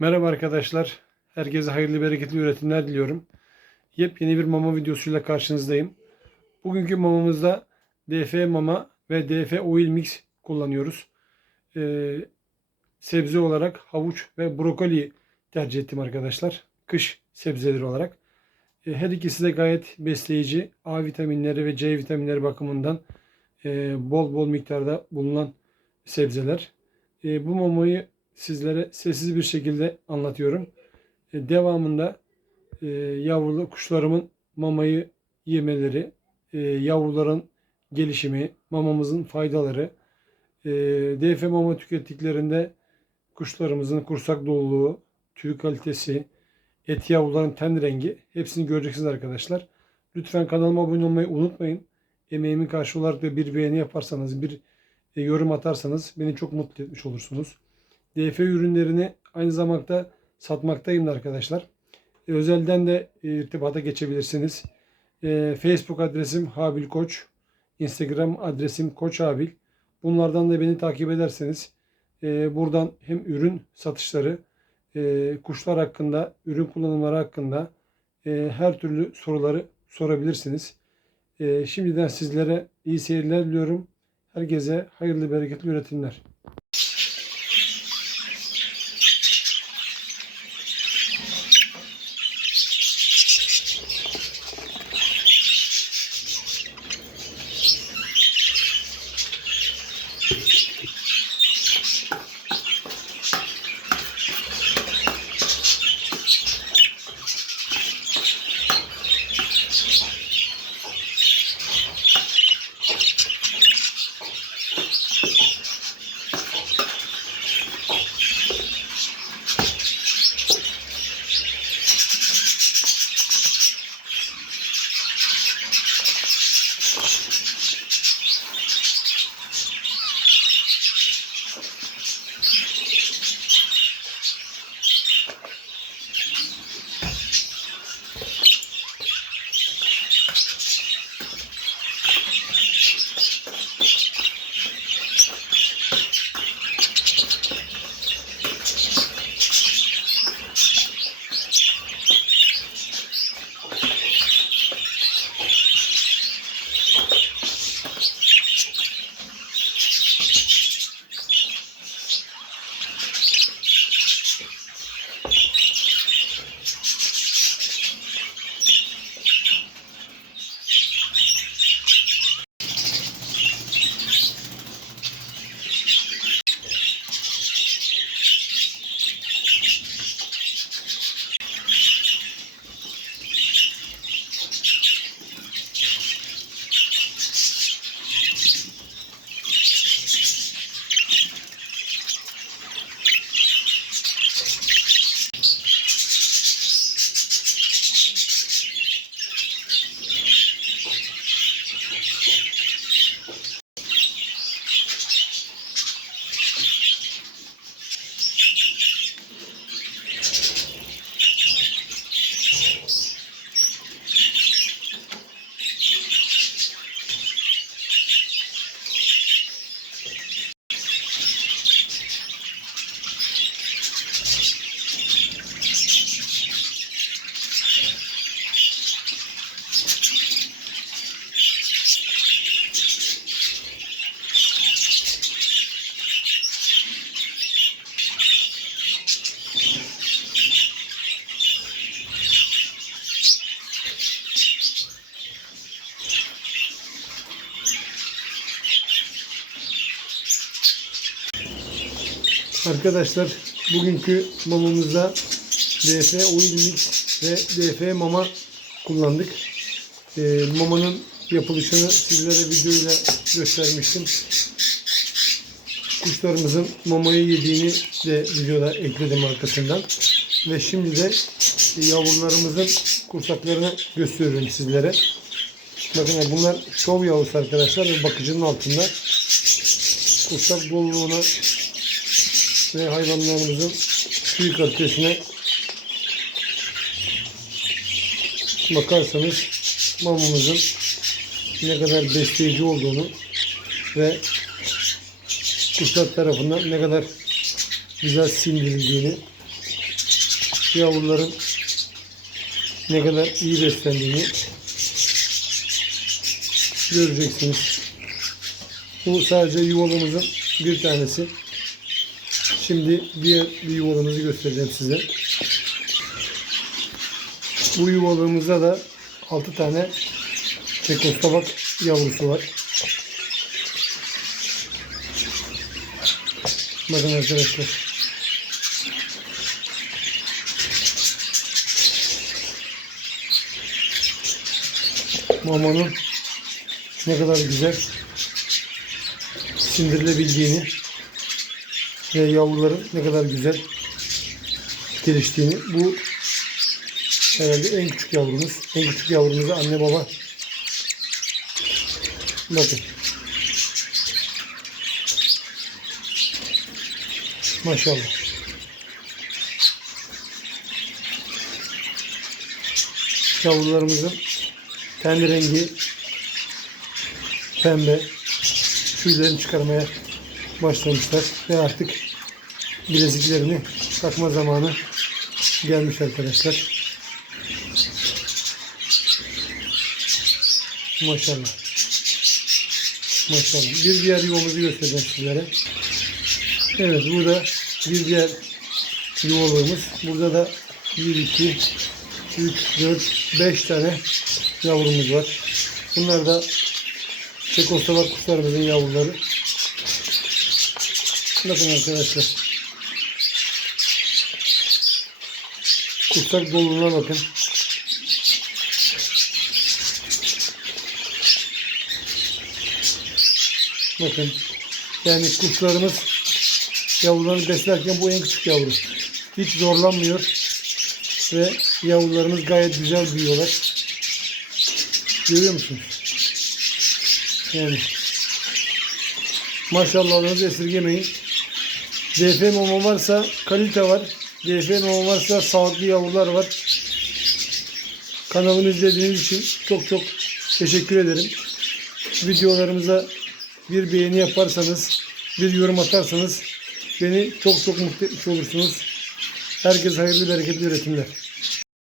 Merhaba arkadaşlar. Herkese hayırlı bereketli üretimler diliyorum. Yepyeni bir mama videosuyla karşınızdayım. Bugünkü mamamızda DF mama ve DF oil mix kullanıyoruz. Ee, sebze olarak havuç ve brokoli tercih ettim arkadaşlar. Kış sebzeleri olarak. Ee, her ikisi de gayet besleyici. A vitaminleri ve C vitaminleri bakımından e, bol bol miktarda bulunan sebzeler. E, bu mamayı sizlere sessiz bir şekilde anlatıyorum. E, devamında e, yavrulu kuşlarımın mamayı yemeleri, e, yavruların gelişimi, mamamızın faydaları, e, DF mama tükettiklerinde kuşlarımızın kursak doluluğu, tüy kalitesi, et yavruların ten rengi hepsini göreceksiniz arkadaşlar. Lütfen kanalıma abone olmayı unutmayın. Emeğimin karşı olarak da bir beğeni yaparsanız, bir e, yorum atarsanız beni çok mutlu etmiş olursunuz. DF ürünlerini aynı zamanda satmaktayım da arkadaşlar. E, özelden de e, irtibata geçebilirsiniz. E, Facebook adresim Habil Koç. Instagram adresim Koç Habil. Bunlardan da beni takip ederseniz e, buradan hem ürün satışları, e, kuşlar hakkında, ürün kullanımları hakkında e, her türlü soruları sorabilirsiniz. E, şimdiden sizlere iyi seyirler diliyorum. Herkese hayırlı bereketli üretimler. Arkadaşlar bugünkü mamamızda DF oil mix ve DF mama kullandık. Ee, mamanın yapılışını sizlere videoyla göstermiştim. Kuşlarımızın mamayı yediğini de videoda ekledim arkasından. Ve şimdi de yavrularımızın kursaklarını gösteriyorum sizlere. Bakın bunlar şov yavrusu arkadaşlar ve bakıcının altında. Kursak doluluğuna ve hayvanlarımızın tüy kalitesine bakarsanız mamamızın ne kadar besleyici olduğunu ve kuşlar tarafından ne kadar güzel sindirildiğini yavruların ne kadar iyi beslendiğini göreceksiniz. Bu sadece yuvalımızın bir tanesi. Şimdi diğer bir yuvalımızı göstereceğim size. Bu yuvalığımızda da 6 tane Çekoslovak yavrusu var. Bakın arkadaşlar. Mamanın ne kadar güzel sindirilebildiğini ve yavruların ne kadar güzel geliştiğini. Bu herhalde en küçük yavrumuz. En küçük yavrumuza anne baba. Bakın. Maşallah. Yavrularımızın ten rengi pembe. Tüylerini çıkarmaya başlamışlar ve artık bileziklerini takma zamanı gelmiş arkadaşlar. Maşallah. Maşallah. Bir diğer yuvamızı göstereceğim sizlere. Evet burada bir diğer yuvalığımız. Burada da 1, 2, 3, 4, 5 tane yavrumuz var. Bunlar da Çekoslovak kuşlarımızın yavruları. Bakın arkadaşlar. Kuşlar doluluğuna bakın. Bakın. Yani kuşlarımız yavrularını beslerken bu en küçük yavru. Hiç zorlanmıyor. Ve yavrularımız gayet güzel büyüyorlar. Görüyor musunuz? Yani maşallahınızı esirgemeyin. DF mama varsa kalite var. DF mama varsa sağlıklı yavrular var. Kanalımı izlediğiniz için çok çok teşekkür ederim. Videolarımıza bir beğeni yaparsanız, bir yorum atarsanız beni çok çok mutlu etmiş olursunuz. Herkese hayırlı bereketli üretimler.